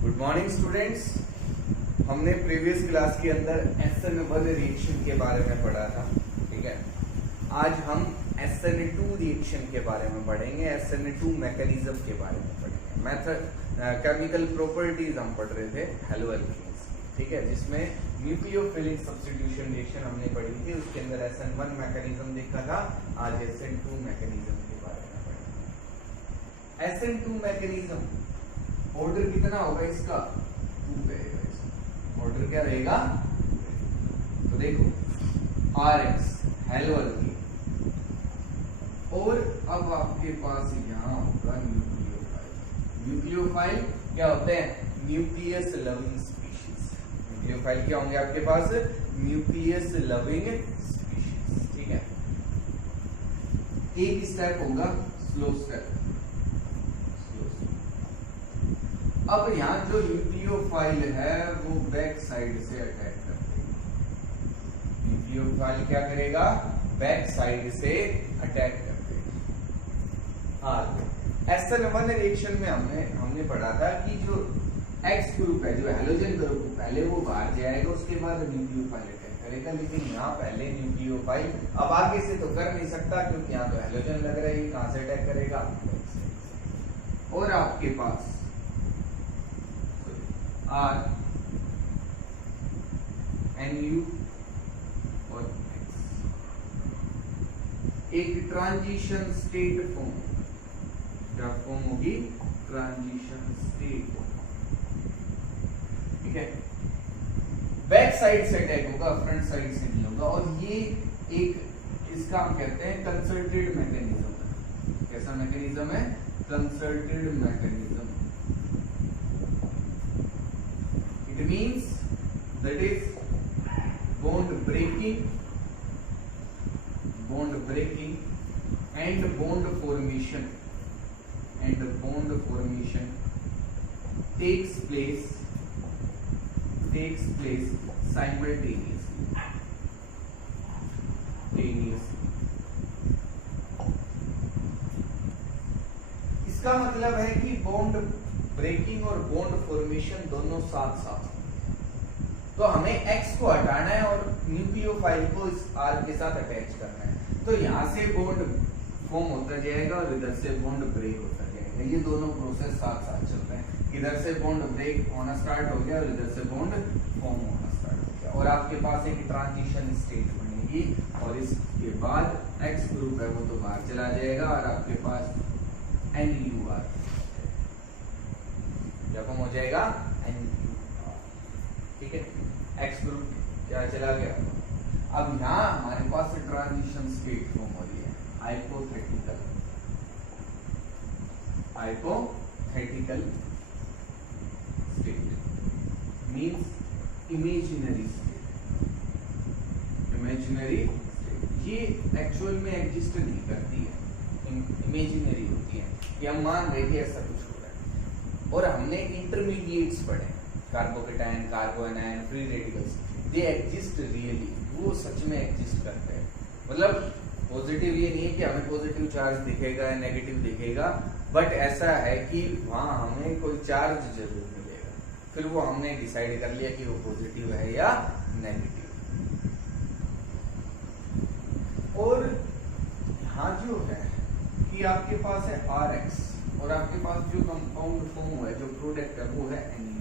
Good morning students. हमने previous class के अंदर SN1 रिएक्शन के बारे में पढ़ा था, ठीक है। आज हम SN2 रिएक्शन के बारे में पढ़ेंगे, SN2 मैकेनिज्म के बारे में पढ़ेंगे। मेथड केमिकल प्रॉपर्टीज हम पढ़ रहे थे हेलो एल्कीन्स, ठीक है, जिसमें न्यूक्लियोफिलिक सब्स्टिट्यूशन रिएक्शन हमने पढ़ी थी। उसके अंदर SN1 मैकेनिज्म देखा था। आज SN2 मैकेनिज्म के बारे में पढ़ेंगे। SN2 मैकेनिज्म ऑर्डर कितना होगा इसका? 2 रहेगा। इसका ऑर्डर क्या रहेगा? तो देखो RX हेलो एल्कीन, और अब आपके पास यहाँ होगा न्यूक्लियोफाइल। न्यूक्लियोफाइल क्या होते हैं? Nucleus loving species. न्यूक्लियोफाइल क्या होंगे आपके पास? न्यूक्लियस लविंग स्पीशीज, ठीक है। एक स्टेप होगा स्लो स्टेप। अब यहाँ जो न्यूक्लियोफाइल है वो बैक साइड से अटैक कर देगा। न्यूक्लियोफाइल क्या करेगा? बैक साइड से अटैक कर देगा। SN1 रिएक्शन में हमने पढ़ा था कि जो X ग्रुप है, जो हैलोजन ग्रुप, पहले वो बाहर जाएगा, उसके बाद न्यूक्लियोफाइल अटैक करेगा। लेकिन यहाँ पहले न्यूक्लियोफाइल अब आगे से तो कर नहीं सकता, क्योंकि यहाँ तो हैलोजन लग रहा है। कहां से अटैक करेगा? और आपके पास R NU और X एक ट्रांजिशन स्टेट फॉर्म, क्या फॉर्म होगी? ट्रांजिशन स्टेट, ठीक है। बैक साइड से अटैक होगा, फ्रंट साइड से नहीं होगा। और ये एक इसका हम कहते हैं कंसर्टेड मैकेनिज्म। कैसा मैकेनिज्म है? Concerted mechanism. It means that is bond breaking and bond formation takes place simultaneously. इसका मतलब है कि बॉन्ड ब्रेकिंग और बॉन्ड फॉर्मेशन दोनों साथ साथ। तो हमें X को हटाना है और न्यूक्लियोफाइल को इस R के साथ अटैच करना है। तो यहाँ से बॉन्ड फॉर्म होता जाएगा और इधर से बॉन्ड ब्रेक होता जाएगा। ये दोनों प्रोसेस साथ साथ चल रहे हैं। इधर से बॉन्ड ब्रेक होना स्टार्ट हो गया और इधर से बॉन्ड फॉर्म होना स्टार्ट हो गया। और आपके पास एक ट्रांजिशन स्टेट बनेगी और इसके बाद X ग्रुप है वो तो बाहर चला जाएगा और आपके पास NUR जब हो जाएगा NUR, ठीक है। X ग्रुप क्या चला गया? अब यहाँ हमारे पास ट्रांजिशन स्टेट फॉर्म हो रही है, hypothetical state means imaginary state. ये एक्चुअल में एग्जिस्ट नहीं करती है, इमेजिनरी होती है। ये हम मान रहे कि ऐसा कुछ हो रहा है। और हमने इंटरमीडिएट्स पढ़े, carbocation, कार्बोएनायन, free radicals, they exist really, वो सच में एग्जिस्ट करते हैं। मतलब पॉजिटिव ये नहीं है कि हमें पॉजिटिव चार्ज दिखेगा, नेगेटिव दिखेगा, बट ऐसा है कि वहां हमें कोई चार्ज जरूर मिलेगा। फिर वो हमने डिसाइड कर लिया कि वो पॉजिटिव है या नेगेटिव। और यहाँ जो है कि आपके पास है RX और आपके पास जो कंपाउंड फॉर्म हुआ है, जो प्रोडक्ट है वो है NUR।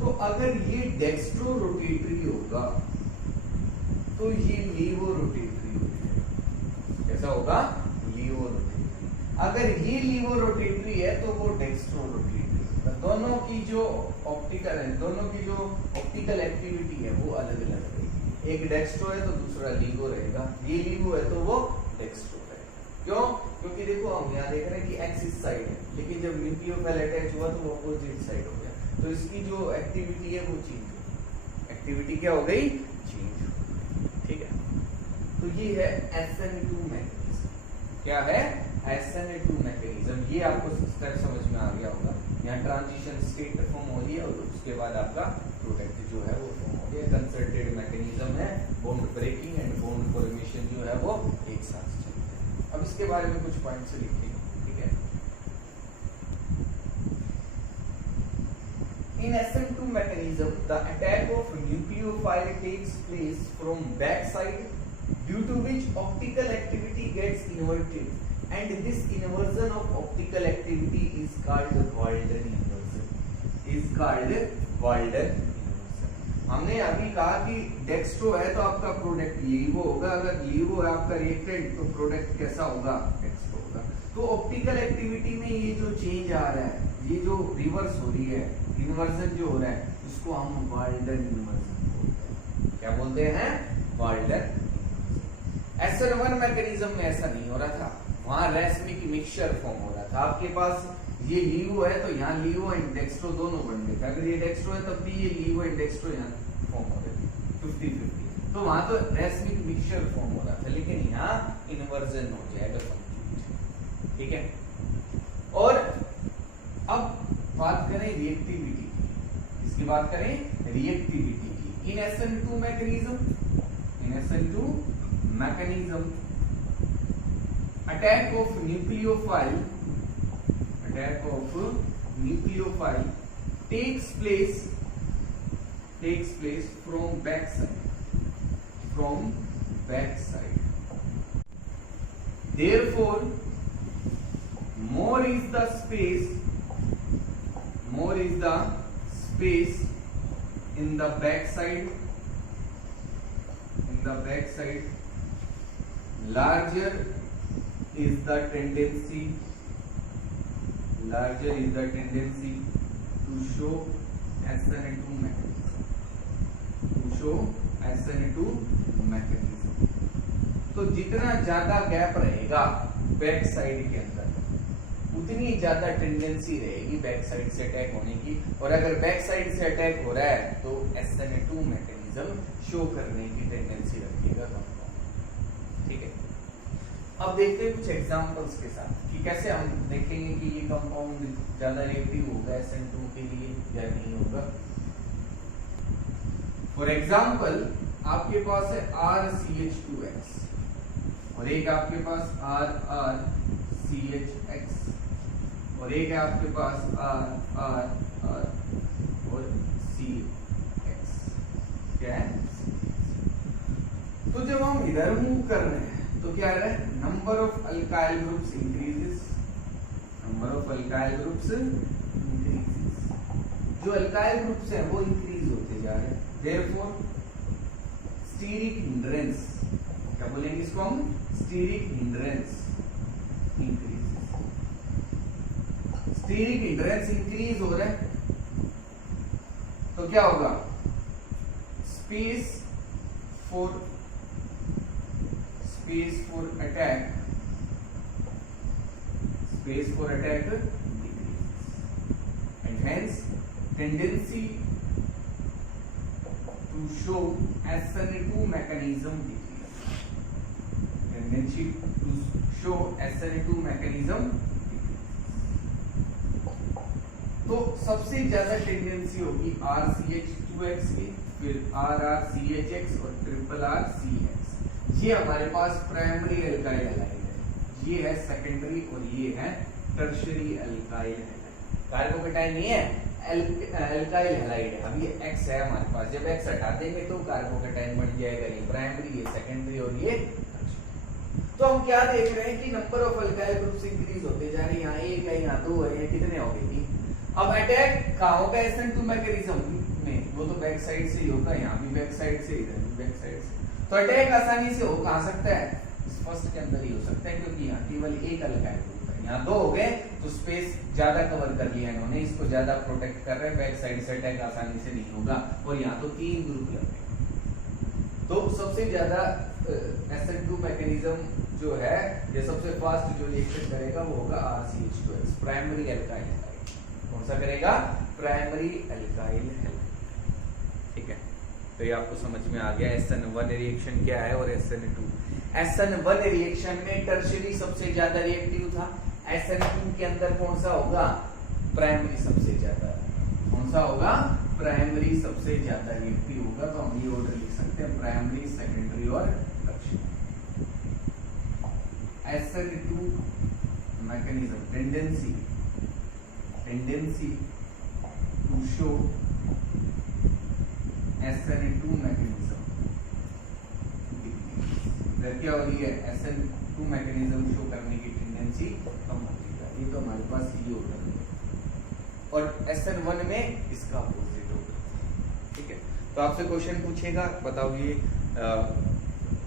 तो अगर ये डेक्स्ट्रो रोटेटरी होगा तो ये लीवो रोटेटरी हो जाएगा। कैसा होगा? Laevo rotatory. अगर ये लीवो रोटेटरी है तो वो डेक्स्ट्रो रोटेटरी होगा। दोनों की जो ऑप्टिकल एक्टिविटी है वो अलग अलग रहेगी। एक डेक्स्ट्रो है तो दूसरा लीवो रहेगा। ये लीवो है तो वो डेक्स्ट्रो रहेगा। क्यों? क्योंकि देखो हम यहाँ देख रहे हैं कि X इस साइड है, लेकिन जब न्यूक्लियोफाइल अटैच हुआ तो वो अपोजिट साइड हो गया। तो इसकी जो एक्टिविटी है वो चेंज हो गई। एक्टिविटी क्या हो गई? चेंज हो गई, ठीक है। तो ये है SN2 मैकेनिज्म। क्या है? SN2 mechanism. ये आपको स्टेप समझ में आ गया होगा। यहाँ ट्रांजिशन स्टेट फॉर्म हो रही है और उसके बाद आपका प्रोडक्ट जो है वो फॉर्म हो गया। कंसर्टेड मैकेनिज्म है, bond breaking and bond formation जो है वो एक साथ चलते हैं। अब इसके बारे में कुछ पॉइंट्स लिखिए, ठीक है। In SN2 mechanism, the attack of nucleophile takes place from backside, due to which optical activity gets inverted, and this inversion of optical activity is called Walden inversion. हमने अभी कहा कि डेक्स्ट्रो है तो आपका प्रोडक्ट लीवो होगा, अगर लीवो है आपका रिएक्टेंट तो प्रोडक्ट कैसा होगा, डेक्स्ट्रो होगा। तो ऑप्टिकल एक्टिविटी में ये जो चेंज आ रहा है, ये जो रिवर्स हो रही है, इन्वर्जन जो हो रहा है, इसको हम वाल्डन इन्वर्जन बोलते हैं। क्या बोलते हैं? वाल्डन। SN1 मैकेनिज्म में ऐसा नहीं हो रहा था, वहां रेसमिक मिक्सचर फॉर्म हो रहा था। आपके पास ये लीवो है तो यहाँ लीवो एंड डेक्स्ट्रो दोनों बन गए थे, अगर ये डेक्स्ट्रो है तब भी ये लीवो एंड डेक्स्ट्रो यहाँ फॉर्म हो रहे थे 50-50। तो वहां तो रेसमिक मिक्सचर फॉर्म हो रहा था, लेकिन यहाँ इन्वर्जन हो जाएगा कंप्लीट। ठीक है। और अब बात करें रिएक्टिविटी की, इसकी बात करें रिएक्टिविटी की। इन SN2 mechanism attack of nucleophile takes place from backside. Therefore, more is the space in the backside, larger is the tendency to show SN2 mechanism. तो जितना ज्यादा गैप रहेगा बैक साइड के अंदर, उतनी ज्यादा टेंडेंसी रहेगी बैक साइड से अटैक होने की। और अगर बैक साइड से अटैक हो रहा है तो SN2 मैकेनिज्म शो करने की टेंडेंसी रखिएगा कंपाउंड। ठीक है। अब देखते हैं कुछ एग्जांपल्स के साथ कि कैसे हम देखेंगे कि ये कंपाउंड ज्यादा रिएक्टिव होगा SN2 के लिए या नहीं होगा। फॉर एग्जांपल, आपके पास है RCH2X और एक आपके पास RRCHX और एक है आपके पास RRR और CX। क्या है? तो जब हम इधर मूव कर रहे हैं तो क्या है? Number of alkyl groups increases. जो अल्काइल ग्रुप्स हैं वो इंक्रीज होते जा रहे हैं। देयरफॉर स्टीरिक हिंड्रेंस, क्या बोलेंगे इसको हम? स्टीरिक हिंड्रेंस इंक्रीज हो रहा है तो क्या होगा? Space for attack decreases, and hence tendency to show SN2 mechanism decreases. तो सबसे ज्यादा टेंडेंसी होगी RCH2X की, फिर RRCHX और RRRCX। ये हमारे पास प्राइमरी अल्काइल हैलाइड है, ये है सेकेंडरी और ये है टर्शियरी अल्काइल हैलाइड। कार्बोकेटाइन नहीं है, अल्काइल हैलाइड है। अब ये X है हमारे पास, जब X हटा देंगे तो कार्बोकेटाइन बन जाएगा, ये प्राइमरी, ये सेकेंडरी और ये टर्शियरी। तो हम क्या देख रहे हैं कि number of alkyl groups increase होते जा रहे हैं। यहाँ एक है, यहाँ दो है, यहाँ कितने हो गए? 3। अब अटैक कहाँ होगा SN2 मैकेनिज्म में? वो तो बैक साइड से ही होगा, यहाँ भी बैक साइड से, इधर भी बैक साइड से। तो अटैक आसानी से हो कहां सकता है? फर्स्ट के अंदर ही हो सकता है, क्योंकि यहाँ केवल एक अल्काइल ग्रुप है। यहाँ 2 हो गए तो स्पेस ज्यादा कवर कर लिया इन्होंने, इसको ज्यादा प्रोटेक्ट कर रहे हैं, बैक साइड से अटैक आसानी से नहीं होगा। और यहाँ तो 3 ग्रुप लग गए। तो सबसे ज्यादा SN2 मैकेनिज्म जो है, ये सबसे फास्ट जो रिएक्शन करेगा वो होगा RCH2X, प्राइमरी अल्काइल हैलाइड। कौन सा करेगा? Primary alkyl halide. ठीक है। तो ये आपको समझ में आ गया SN1 रिएक्शन क्या है और SN2। SN1 रिएक्शन में टर्शियरी सबसे ज्यादा रिएक्टिव था। SN2 के अंदर कौन सा होगा? प्राइमरी सबसे ज्यादा। कौन सा होगा? प्राइमरी सबसे ज्यादा रिएक्टिव होगा। तो हम ये ऑर्डर लिख सकते हैं, प्राइमरी, सेकेंडरी और tertiary. SN2 mechanism tendency to show SN2 mechanism इधर क्या हो रही है, SN2 मैकेनिज्म शो करने की टेंडेंसी कम होती है। ये तो हमारे पास ये होता है और SN1 में इसका अपोजिट होगा। ठीक है, तो आपसे क्वेश्चन पूछेगा, बताओ ये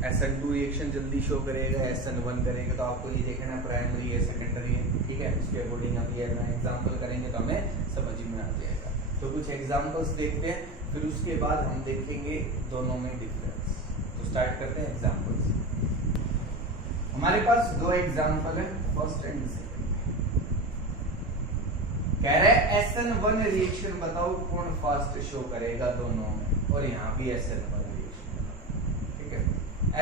SN2 रिएक्शन जल्दी शो करेगा, SN1 करेगा, तो आपको ये देखना है प्राइमरी है सेकेंडरी है। ठीक है, उसके अकॉर्डिंग हम ये एग्जांपल करेंगे तो हमें समझ में आ जाएगा। तो कुछ एग्जांपल्स देखते हैं, फिर उसके बाद हम देखेंगे दोनों में डिफरेंस। तो स्टार्ट करते हैं एग्जांपल्स। हमारे पास दो एग्जांपल है, फर्स्ट एंड सेकंड। कह रहे हैं SN1 रिएक्शन बताओ कौन फास्ट शो करेगा दोनों में, और यहाँ भी SN1 रिएक्शन। ठीक है,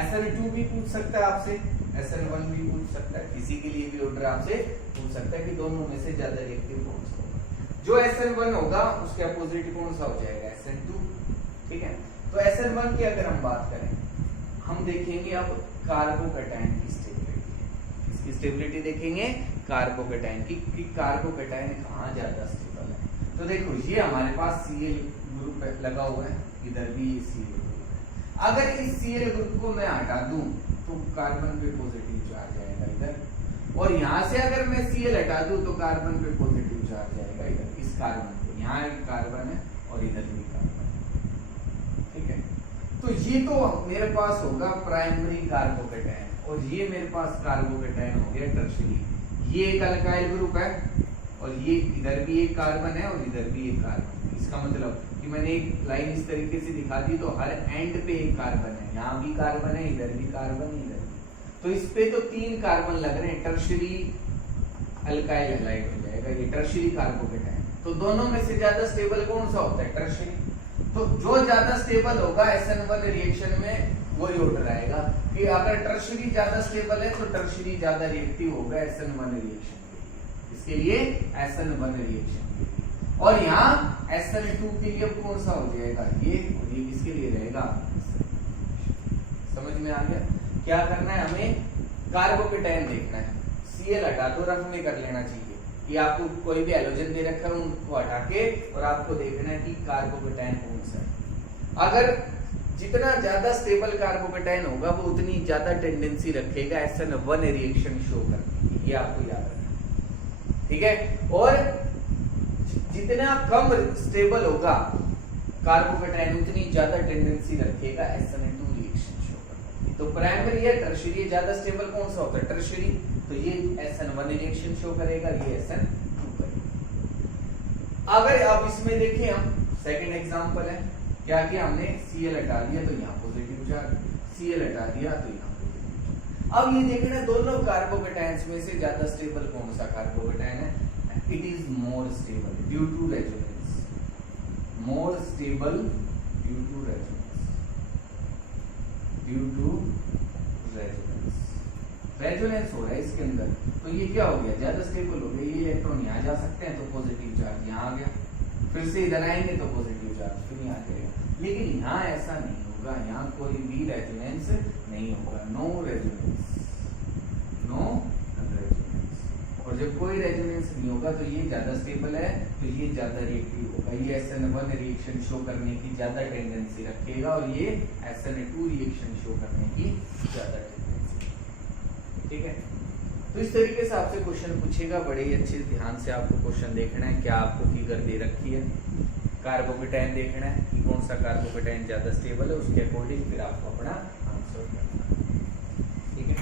SN2 भी पूछ सकता है आपसे, SN1 भी पूछ सकता है, किसी के लिए भी ऑर्डर आपसे पूछ सकता है कि दोनों में से ज्यादा रिएक्टिव कौन सा होगा। जो SN1 होगा उसके अपोजिट कौन सा हो जाएगा, SN2। ठीक है, तो SN1 की अगर हम बात करें, हम देखेंगे अब कार्बोकैटायन की स्टेबिलिटी। इसकी स्टेबिलिटी देखेंगे कार्बोकैटायन की, कि कार्बोकैटायन कहाँ ज्यादा स्टेबल है। तो देखो ये हमारे पास Cl ग्रुप लगा हुआ है, इधर भी Cl ग्रुप है। अगर इस Cl ग्रुप को मैं हटा दूं तो कार्बन पे पॉजिटिव चार्ज आएगा इधर, और यहाँ से अगर मैं Cl हटा दूं तो कार्बन पे पॉजिटिव चार्ज आएगा इधर, इस कार्बन पे। यहाँ एक कार्बन है और इधर भी कार्बन है। ठीक है, तो ये तो मेरे पास होगा प्राइमरी कार्बोकैटायन, और ये मेरे पास कार्बोकैटायन हो गया टर्शियरी। ये एक अल्काइल ग्रुप है और ये इधर भी एक कार्बन है और इधर भी एक कार्बन है। इसका मतलब कि मैंने एक लाइन इस तरीके से दिखा दी तो हर एंड पे एक कार्बन है, यहाँ भी कार्बन है, इधर भी कार्बन, इधर भी। तो इस पे तो 3 कार्बन लग रहे हैं, टर्शियरी अल्काइल हैलाइड हो जाएगा ये टर्शियरी कार्बोकैटायन। तो दोनों में से ज्यादा स्टेबल कौन सा होता है, टर्शियरी। तो जो ज्यादा स्टेबल होगा SN1 रिएक्शन में वही ऑर्डर आएगा, कि अगर टर्शियरी ज्यादा स्टेबल है तो टर्शियरी ज्यादा रिएक्टिव होगा SN1 रिएक्शन के लिए, इसके लिए SN1 रिएक्शन के लिए। और यहाँ SN2 के लिए कौन सा हो जाएगा, ये किसके लिए रहेगा। समझ में आ गया, क्या करना है हमें, कार्बोकैटायन देखना है। Cl हटा दो, रफ में कर लेना चाहिए कि आपको कोई भी हैलोजन दे रखा है उनको हटा के, और आपको देखना है कि कार्बोकैटायन कौन सा है। अगर जितना ज्यादा स्टेबल कार्बोकैटायन होगा वो उतनी ज्यादा टेंडेंसी रखेगा SN1 रिएक्शन शो करने की, ये आपको याद रखना। ठीक है, और जितना कम स्टेबल होगा कार्बोकैटायन उतनी ज्यादा टेंडेंसी रखेगा SN2 रिएक्शन शो करने की। तो प्राइमरी है टर्शियरी, ज्यादा स्टेबल कौन सा होता है, टर्शियरी। तो ये SN1 रिएक्शन शो करेगा, ये SN2 करेगा। अगर आप इसमें देखें, हम सेकंड एग्जांपल है, क्या किया हमने, Cl हटा दिया तो यहाँ पॉजिटिव चार्ज, Cl हटा दिया तो यहाँ पॉजिटिव। अब ये देखना दोनों कार्बोकैटायंस में से ज्यादा स्टेबल कौन सा कार्बोकैटायन है, it is more stable due to resonance, more stable due to resonance, due to resonance. Resonance हो रहा है इसके अंदर, तो ये क्या हो गया, ज्यादा स्टेबल हो गया। ये इलेक्ट्रॉन यहाँ जा सकते हैं तो पॉजिटिव चार्ज यहाँ आ गया, फिर से इधर आएंगे तो पॉजिटिव चार्ज फिर यहाँ आ जाएगा। लेकिन यहाँ ऐसा नहीं होगा, यहाँ कोई भी रेजोनेंस नहीं होगा, नो रेजोनेंस, नो रेजोनेंस। और जब कोई रेजोनेंस नहीं होगा तो ये ज्यादा स्टेबल है, तो ये ज्यादा रिएक्टिव होगा, ये SN1 रिएक्शन शो करने की ज्यादा टेंडेंसी रखेगा, और ये SN2 रिएक्शन शो करने की ज्यादा टेंडेंसी। ठीक है, तो इस तरीके से आपसे क्वेश्चन पूछेगा, बड़े ही अच्छे ध्यान से आपको क्वेश्चन देखना है। क्या आपको फिगर दे रखी है, कार्बोकैटायन देखना है कि कौन सा कार्बोकैटायन ज्यादा स्टेबल है, उसके अकॉर्डिंग फिर आपको अपना आंसर करना है। ठीक है,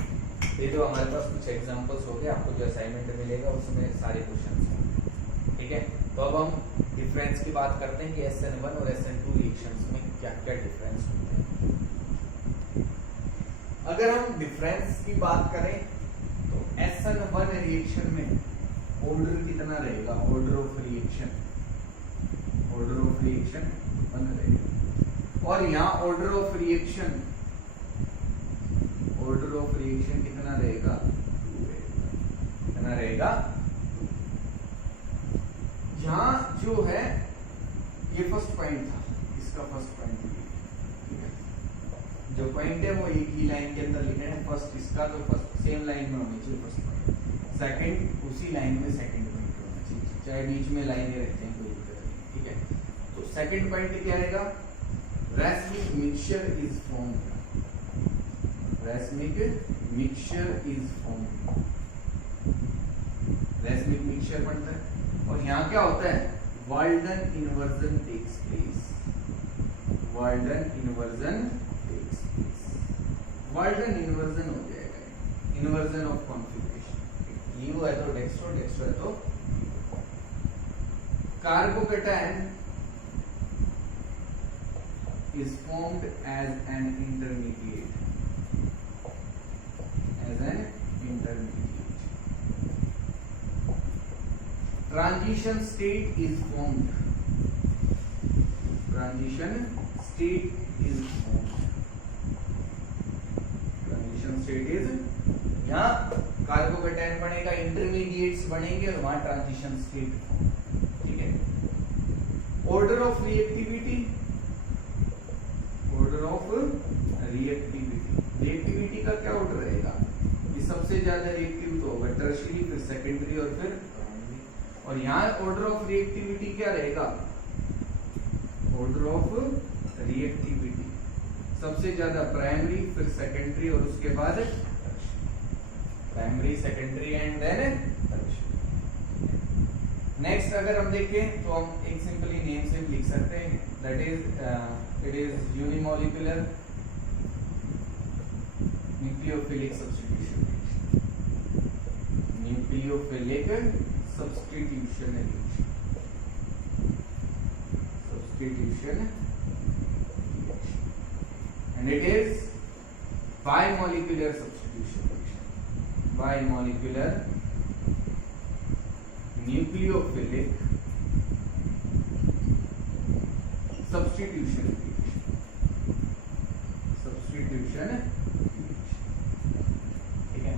ये तो हमारे पास कुछ एग्जांपल्स हो गए, आपको जो असाइनमेंट मिलेगा उसमें सारे क्वेश्चन होंगे। ठीक है, तो अब हम डिफरेंस की बात करते हैं कि SN1 और SN2 रिएक्शंस में क्या क्या डिफरेंस होते हैं। अगर हम डिफरेंस की बात करें तो SN1 रिएक्शन में ऑर्डर कितना रहेगा, ऑर्डर ऑफ रिएक्शन 1 रहेगा, और यहाँ ऑर्डर ऑफ रिएक्शन कितना रहेगा, 2 रहेगा। कितना रहेगा, यहाँ जो है ये फर्स्ट पॉइंट था, इसका फर्स्ट पॉइंट। ठीक है, जो पॉइंट है वो एक ही लाइन के अंदर लिखे हैं, फर्स्ट इसका तो फर्स्ट सेम लाइन में होनी चाहिए फर्स्ट पॉइंट, सेकंड उसी लाइन में सेकंड पॉइंट होना चाहिए, चाहे बीच में लाइनें रहते हैं कोई दिक्कत नहीं। ठीक है, तो सेकंड पॉइंट क्या रहेगा, racemic mixture is formed. Racemic mixture is formed. racemic mixture बनता है और यहाँ क्या होता है, Walden inversion takes place. Walden inversion takes place. Walden inversion हो जाएगा, inversion of configuration. लियो है तो डेक्स्ट्रो, डेक्स्ट्रो है तो carbocation is formed as an intermediate. As an intermediate. Transition state is formed. Transition state is formed. Transition state is, यहाँ carbocation बनेगा, intermediates बनेंगे और वहां ट्रांजिशन स्टेट, ठीक है। Order of reactivity, order of reactivity, reactivity का क्या order रहेगा, ये सबसे ज्यादा रिएक्टिव तो होगा टर्शियरी, फिर सेकेंडरी और फिर, और यहाँ ऑर्डर ऑफ रिएक्टिविटी क्या रहेगा, ऑर्डर ऑफ रिएक्टिविटी सबसे ज्यादा प्राइमरी, फिर सेकेंडरी और उसके बाद primary, secondary and then tertiary. Next अगर हम देखें तो हम एक सिंपली नेम से लिख सकते हैं, that is it is unimolecular nucleophilic substitution, nucleophilic substitution reaction, substitution reaction, and it is bimolecular substitution reaction, bimolecular nucleophilic substitution reaction, substitution reaction, ठीक है।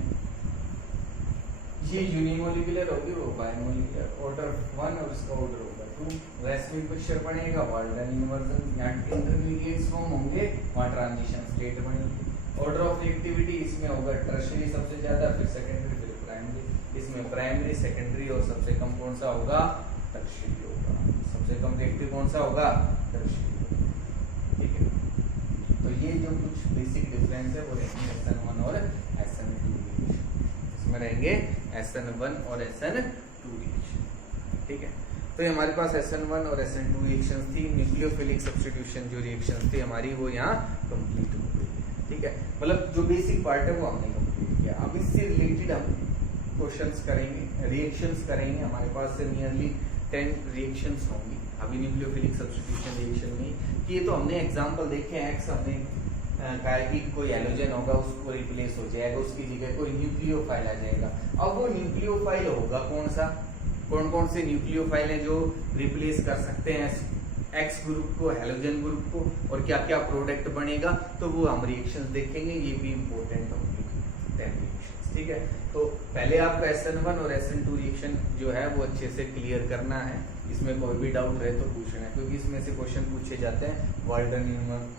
ये यूनिमोलिकुलर होगी, वो बायोमोलिकुलर, ऑर्डर 1 और इसका ऑर्डर होगा 2। रैस्मिक मिक्सचर बनेगा, वाल्डन इन्वर्जन, यहाँ इंटरमीडिएट्स फॉर्म होंगे, वहाँ ट्रांजिशन स्टेट बनेगी। ऑर्डर ऑफ रिएक्टिविटी इसमें होगा टर्शियरी सबसे ज्यादा, फिर सेकेंडरी, फिर प्राइमरी, इसमें प्राइमरी, सेकेंडरी और सबसे कम कौन सा होगा, टर्शियरी होगा। सबसे कम रिएक्टिव कौन सा होगा, टर्शियरी, ठीक है। तो ये जो कुछ बेसिक डिफरेंस है वो रहेंगे SN1 और SN2 में रहेंगे, SN1 और SN2 रिएक्शन, ठीक है। तो ये हमारे पास SN1 और SN2 रिएक्शन थी, न्यूक्लियोफिलिक सब्स्टिट्यूशन जो रिएक्शन थी हमारी वो यहाँ कंप्लीट हो गई, ठीक है। मतलब जो बेसिक पार्ट है वो हमने कंप्लीट किया। अब इससे रिलेटेड हम क्वेश्चंस करेंगे, रिएक्शंस करेंगे। हमारे पास से नियरली 10 रिएक्शंस होंगी अभी न्यूक्लियोफिलिक सब्स्टिट्यूशन रिएक्शन में। कि ये तो हमने एग्जांपल देखे हैं, एक्स हमने कहा है कि कोई हैलोजन होगा उसको रिप्लेस हो जाएगा, उसकी जगह कोई न्यूक्लियोफाइल आ जाएगा। अब वो न्यूक्लियोफाइल होगा कौन सा, कौन कौन से न्यूक्लियोफाइल हैं जो रिप्लेस कर सकते हैं एक्स ग्रुप को, हैलोजन ग्रुप को, और क्या क्या प्रोडक्ट बनेगा, तो वो हम रिएक्शंस देखेंगे। ये भी इंपॉर्टेंट होंगे 10 रिएक्शंस, ठीक है। तो पहले आपको SN1 और SN2 रिएक्शन जो है वो अच्छे से क्लियर करना है, इसमें कोई भी डाउट रहे तो पूछना है, क्योंकि इसमें से क्वेश्चन पूछे जाते हैं। वाल्डन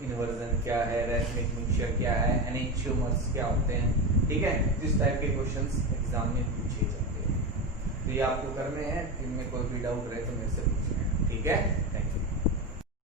इन्वर्जन क्या है, रैस्मिक मिक्सचर क्या है, एनेंटियोमर्स क्या होते हैं, ठीक है। इस टाइप के क्वेश्चंस एग्जाम में पूछे जाते हैं, तो ये आपको करने हैं। इनमें कोई भी डाउट रहे तो मेरे से पूछना है, ठीक है। Thank you.